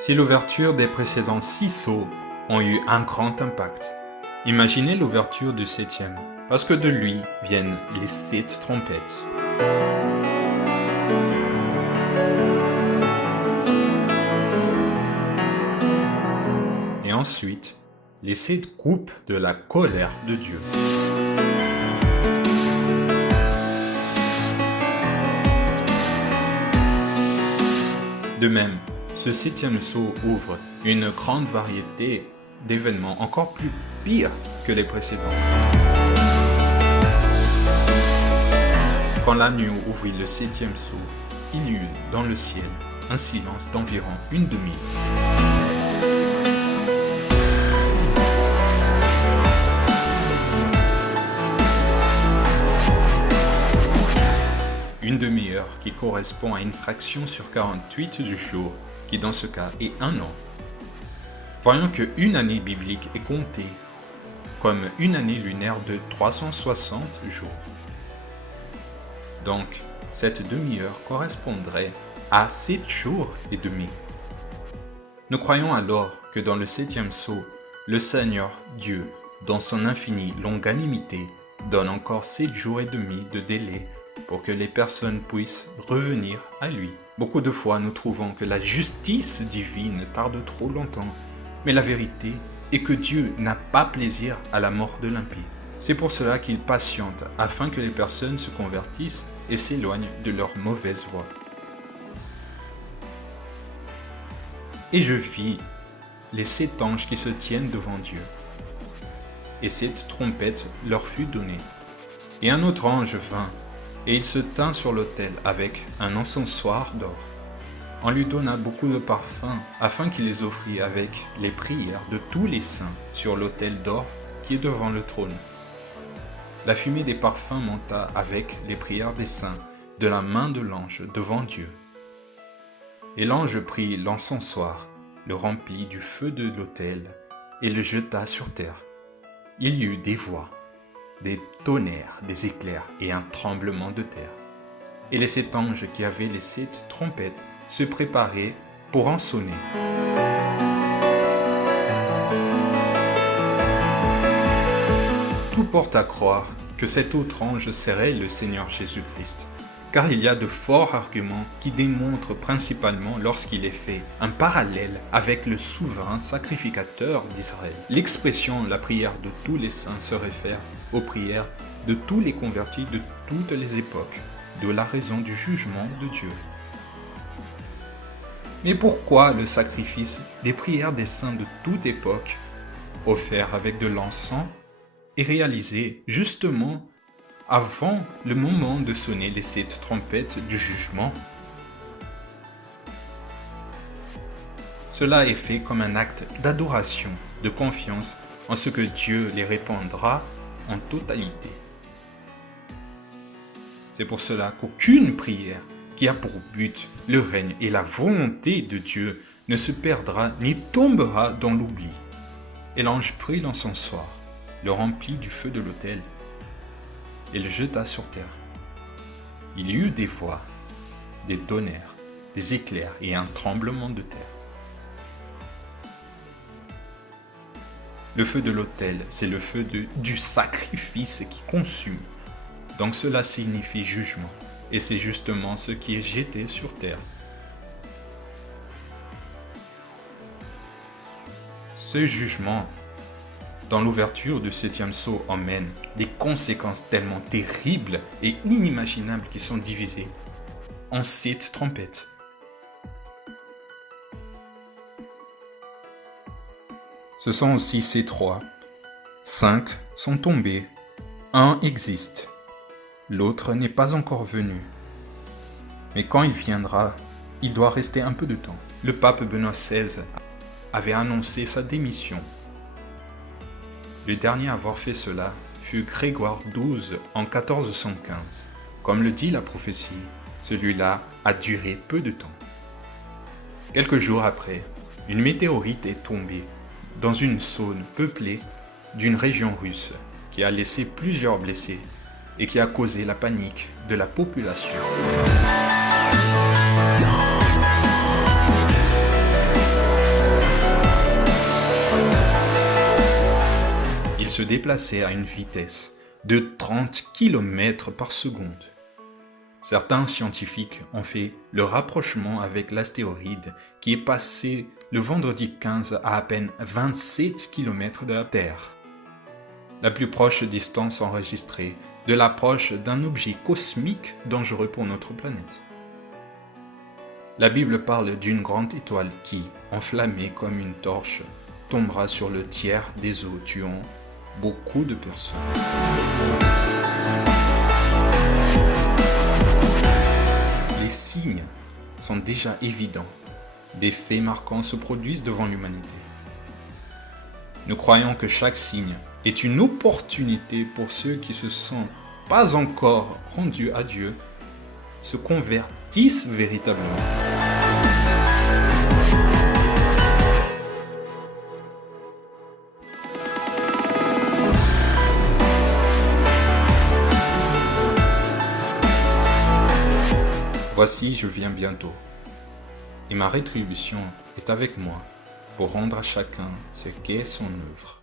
Si l'ouverture des précédents 6 sceaux ont eu un grand impact, imaginez l'ouverture du 7e, parce que de lui viennent les 7 trompettes. Et ensuite, les 7 coupes de la colère de Dieu. De même, ce 7e sceau ouvre une grande variété d'événements encore plus pires que les précédents. Quand l'agneau ouvrit le 7e sceau, il y eut dans le ciel un silence d'environ une demi-heure. Une demi-heure qui correspond à une fraction sur 48 du jour, qui dans ce cas est un an. Voyons qu'une année biblique est comptée comme une année lunaire de 360 jours. Donc, cette demi-heure correspondrait à 7 jours et demi. Nous croyons alors que dans le 7e sceau, le Seigneur Dieu, dans son infinie longanimité, donne encore 7 jours et demi de délai pour que les personnes puissent revenir à lui. Beaucoup de fois, nous trouvons que la justice divine tarde trop longtemps, mais la vérité est que Dieu n'a pas plaisir à la mort de l'impie. C'est pour cela qu'il patiente afin que les personnes se convertissent et s'éloignent de leur mauvaise voie. Et je vis les 7 anges qui se tiennent devant Dieu. Et 7 trompettes leur fut donnée. Et un autre ange vint, et il se tint sur l'autel avec un encensoir d'or. On lui donna beaucoup de parfums, afin qu'il les offrît avec les prières de tous les saints sur l'autel d'or qui est devant le trône. La fumée des parfums monta avec les prières des saints de la main de l'ange devant Dieu. Et l'ange prit l'encensoir, le remplit du feu de l'autel, et le jeta sur terre. Il y eut des voix, des tonnerres, des éclairs et un tremblement de terre. Et les 7 anges qui avaient les 7 trompettes se préparaient pour en sonner. Tout porte à croire que cet autre ange serait le Seigneur Jésus-Christ, car il y a de forts arguments qui démontrent principalement lorsqu'il est fait un parallèle avec le souverain sacrificateur d'Israël. L'expression « la prière de tous les saints » se réfère aux prières de tous les convertis de toutes les époques, de la raison du jugement de Dieu. Mais pourquoi le sacrifice des prières des saints de toute époque, offert avec de l'encens, est réalisé justement avant le moment de sonner les 7 trompettes du jugement? Cela est fait comme un acte d'adoration, de confiance en ce que Dieu les répondra en totalité. C'est pour cela qu'aucune prière qui a pour but le règne et la volonté de Dieu ne se perdra ni tombera dans l'oubli. Et l'ange prit l'encensoir, le remplit du feu de l'autel, et le jeta sur terre. Il y eut des voix, des tonnerres, des éclairs et un tremblement de terre. Le feu de l'autel, c'est le feu du sacrifice qui consume. Donc cela signifie jugement, et c'est justement ce qui est jeté sur terre. Ce jugement, dans l'ouverture du 7e sceau, emmène des conséquences tellement terribles et inimaginables qui sont divisées en 7 trompettes. Ce sont aussi ces 3. 5 sont tombés, un existe, l'autre n'est pas encore venu. Mais quand il viendra, il doit rester un peu de temps. Le pape Benoît XVI avait annoncé sa démission. Le dernier à avoir fait cela fut Grégoire XII en 1415. Comme le dit la prophétie, celui-là a duré peu de temps. Quelques jours après, une météorite est tombée dans une zone peuplée d'une région russe qui a laissé plusieurs blessés et qui a causé la panique de la population. déplacer à une vitesse de 30 km par seconde. Certains scientifiques ont fait le rapprochement avec l'astéroïde qui est passé le vendredi 15 à peine 27 km de la Terre. La plus proche distance enregistrée de l'approche d'un objet cosmique dangereux pour notre planète. La Bible parle d'une grande étoile qui, enflammée comme une torche, tombera sur le tiers des eaux, tuant beaucoup de personnes. Les signes sont déjà évidents. Des faits marquants se produisent devant l'humanité. Nous croyons que chaque signe est une opportunité pour ceux qui se sont pas encore rendus à Dieu, se convertissent véritablement. Voici, je viens bientôt, et ma rétribution est avec moi pour rendre à chacun ce qu'est son œuvre.